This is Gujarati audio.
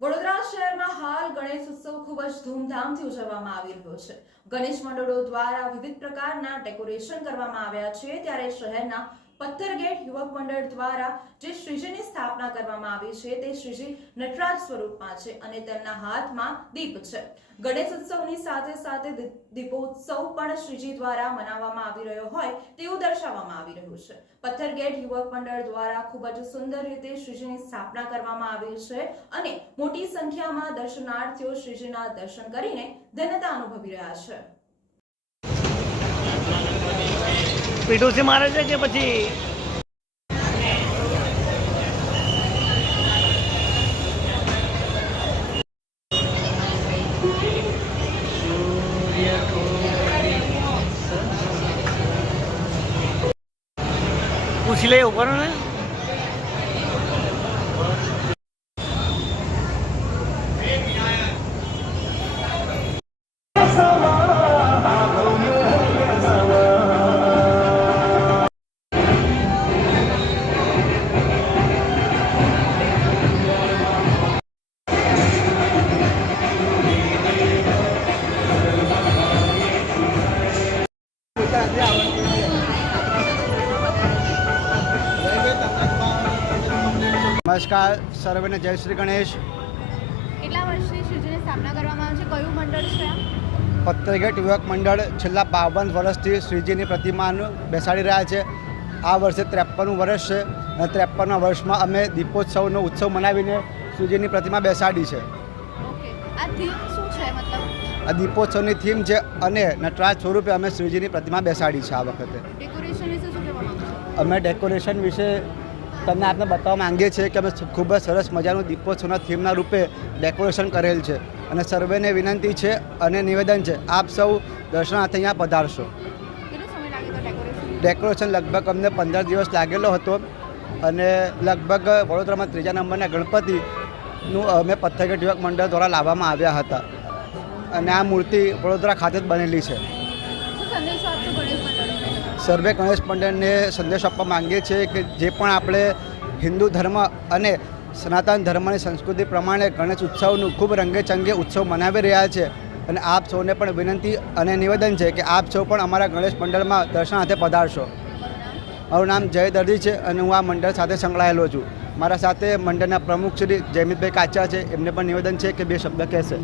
વડોદરા શહેરમાં હાલ ગણેશ ઉત્સવ ખૂબ જ ધૂમધામથી ઉજવવામાં આવી રહ્યો છે। ગણેશ મંડળો દ્વારા વિવિધ પ્રકારના ડેકોરેશન કરવામાં આવ્યા છે। ત્યારે શહેરના પથ્થરગેટ યુવક મંડળ દ્વારા જે શ્રીજીની સ્થાપના કરવામાં આવી છે તે શ્રીજી નટરાજ સ્વરૂપમાં છે અને તેમના હાથમાં દીપ છે। ગણેશ ઉત્સવની સાથે સાથે દીપોત્સવ પણ શ્રીજી દ્વારા મનાવવામાં આવી રહ્યો હોય તેવું દર્શાવવામાં આવી રહ્યું છે। પથ્થરગેટ યુવક મંડળ દ્વારા ખૂબ જ સુંદર રીતે શ્રીજીની સ્થાપના કરવામાં આવી છે અને મોટી સંખ્યામાં દર્શનાર્થીઓ શ્રીજીના દર્શન કરીને ધન્યતા અનુભવી રહ્યા છે। પીઠું મારે છે કે પછી પૂછી લે ઉપર ને નમસ્કાર સર્વેને જય શ્રી ગણેશ। કેટલા વર્ષથી શ્રીજીની સ્થાપના કરવામાં આવે છે? કયું મંડળ છે આ? પથ્થરગેટ યુવક મંડળ છેલ્લા 52 વર્ષથી શ્રીજીની પ્રતિમાનું બેસાડી રહ્યા છે। આ વર્ષે 53નું વર્ષ છે અને 53મા વર્ષમાં અમે દીપોત્સવનો ઉત્સવ મનાવીને શ્રીજીની પ્રતિમા બેસાડી છે। ઓકે, આ થીમ શું છે? મતલબ આ દીપોત્સવની થીમ છે અને નટરાજ સ્વરૂપે અમે શ્રીજીની પ્રતિમા બેસાડી છે। આ વખતે ડેકોરેશન વિશે શું કહેવા માંગો છો? અમે ડેકોરેશન વિશે તમને આપને બતાવવા માંગીએ છીએ કે અમે ખૂબ જ સરસ મજાનું દીપોત્સવના થીમના રૂપે ડેકોરેશન કરેલ છે અને સર્વેને વિનંતી છે અને નિવેદન છે, આપ સૌ દર્શનાર્થે અહીંયા પધારશો। કેટલો સમય લાગે તો ડેકોરેશન લગભગ અમને 15 દિવસ લાગેલો હતો અને લગભગ વડોદરામાં 3જા નંબરના ગણપતિનું અમે પથ્થરગેટ યુવક મંડળ દ્વારા લાવવામાં આવ્યા હતા અને આ મૂર્તિ વડોદરા ખાતે જ બનેલી છે। શું સંદેશો આપશો ગણેશ મંડળને? સર્વે ગણેશ મંડળને સંદેશ આપવા માંગીએ છીએ કે જે પણ આપણે હિન્દુ ધર્મ અને સનાતન ધર્મની સંસ્કૃતિ પ્રમાણે ગણેશ ઉત્સવનું ખૂબ રંગેચંગે ઉત્સવ મનાવી રહ્યા છે અને આપ સૌને પણ વિનંતી અને નિવેદન છે કે આપ સૌ પણ અમારા ગણેશ મંડળમાં દર્શનાર્થે પધારશો। મારું નામ જય દરજી છે અને હું આ મંડળ સાથે સંકળાયેલો છું। મારા સાથે મંડળના પ્રમુખ શ્રી જયમિતભાઈ કાચા છે, એમને પણ નિવેદન છે કે 2 શબ્દ કહેશે।